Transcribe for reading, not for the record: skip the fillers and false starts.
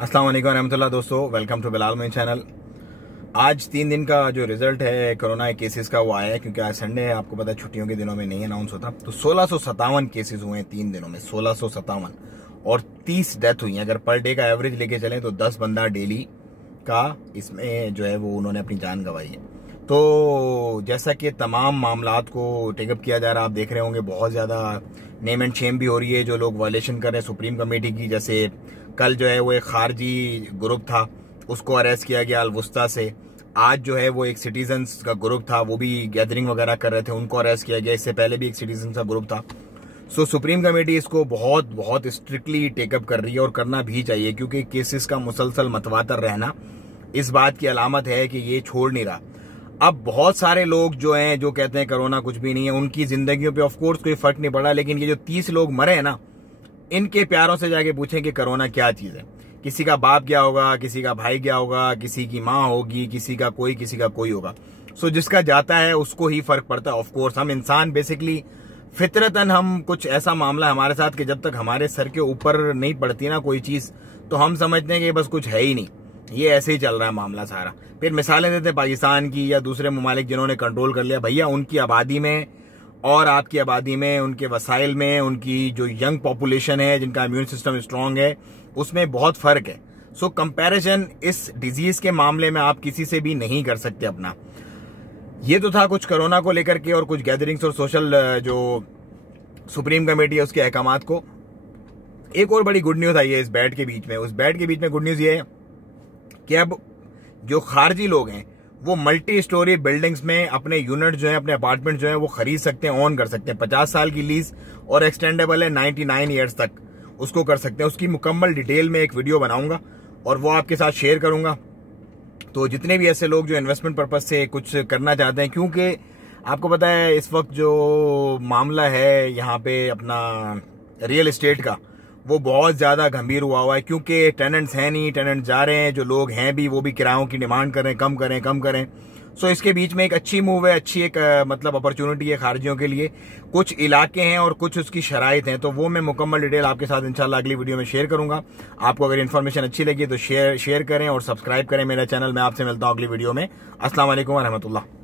अस्सलाम वालेकुम रहमतुल्लाह। दोस्तों, welcome to Bilal Moin channel. आज 3 दिन का जो रिजल्ट है कोरोना केसेस का वो आया है, क्योंकि आज संडे है। आपको पता है छुट्टियों के दिनों में नहीं अनाउंस होता। तो 1657 केसेस हुए हैं 3 दिनों में, 1657, और 30 डेथ हुई हैं। अगर पर डे का एवरेज लेके चलें तो 10 बंदा डेली का इसमें जो है वो उन्होंने अपनी जान गंवाई है। तो जैसा कि तमाम मामलात को टेकअप किया जा रहा है, आप देख रहे होंगे बहुत ज़्यादा नेम एंड शेम भी हो रही है जो लोग वायलेशन कर रहे हैं सुप्रीम कमेटी की। जैसे कल जो है वो एक खारजी ग्रुप था, उसको अरेस्ट किया गया अलवुस्ता से। आज जो है वो एक सिटीजन्स का ग्रुप था, वो भी गैदरिंग वगैरह कर रहे थे, उनको अरेस्ट किया गया। इससे पहले भी एक सिटीजन्स का ग्रुप था। सो सुप्रीम कमेटी इसको बहुत बहुत स्ट्रिक्टली टेकअप कर रही है, और करना भी चाहिए, क्योंकि केसेस का मुसलसल मतवातर रहना इस बात की अलामत है कि ये छोड़ नहीं रहा। अब बहुत सारे लोग जो हैं जो कहते हैं कोरोना कुछ भी नहीं है, उनकी जिंदगियों पे ऑफ कोर्स कोई फर्क नहीं पड़ा, लेकिन ये जो 30 लोग मरे हैं ना, इनके प्यारों से जाके पूछें कि कोरोना क्या चीज है। किसी का बाप क्या होगा, किसी का भाई क्या होगा, किसी की माँ होगी, किसी का कोई होगा। सो जिसका जाता है उसको ही फर्क पड़ता है। ऑफ कोर्स हम इंसान बेसिकली फितरतन हम कुछ ऐसा मामला है हमारे साथ कि जब तक हमारे सर के ऊपर नहीं पड़ती ना कोई चीज, तो हम समझते हैं कि बस कुछ है ही नहीं, ये ऐसे ही चल रहा है मामला सारा। फिर मिसालें देते हैं पाकिस्तान की या दूसरे ममालिक जिन्होंने कंट्रोल कर लिया। भैया, उनकी आबादी में और आपकी आबादी में, उनके वसाइल में, उनकी जो यंग पॉपुलेशन है जिनका इम्यून सिस्टम स्ट्रांग है, उसमें बहुत फर्क है। सो कंपैरिजन इस डिजीज के मामले में आप किसी से भी नहीं कर सकते अपना। ये तो था कुछ कोरोना को लेकर के और कुछ गैदरिंग्स और सोशल जो सुप्रीम कमेटी है उसके अहकामात को। एक और बड़ी गुड न्यूज आई है इस बैट के बीच में। उस बैट के बीच में गुड न्यूज ये है कि अब जो खारजी लोग हैं वो मल्टी स्टोरी बिल्डिंग्स में अपने यूनिट जो है, अपने अपार्टमेंट जो है वो खरीद सकते हैं, ऑन कर सकते हैं। 50 साल की लीज और एक्सटेंडेबल है 99 ईयर्स तक, उसको कर सकते हैं। उसकी मुकम्मल डिटेल में एक वीडियो बनाऊंगा और वो आपके साथ शेयर करूंगा। तो जितने भी ऐसे लोग जो इन्वेस्टमेंट पर्पज से कुछ करना चाहते हैं, क्योंकि आपको पता है इस वक्त जो मामला है यहाँ पे अपना रियल एस्टेट का, वो बहुत ज्यादा गंभीर हुआ है, क्योंकि टेनेंट्स हैं नहीं, टेनेंट जा रहे हैं, जो लोग हैं भी वो भी किरायों की डिमांड कर रहे हैं, कम करें। सो इसके बीच में एक अच्छी मूव है, अच्छी एक मतलब अपॉर्चुनिटी है खारजियों के लिए। कुछ इलाके हैं और कुछ उसकी शराइत हैं, तो वो मैं मुकम्मल डिटेल आपके साथ इंशाल्लाह अगली वीडियो में शेयर करूंगा। आपको अगर इन्फॉर्मेशन अच्छी लगी तो शेयर करें और सब्सक्राइब करें मेरा चैनल। मैं आपसे मिलता हूं अगली वीडियो में। अस्सलाम वालेकुम व रहमतुल्लाह।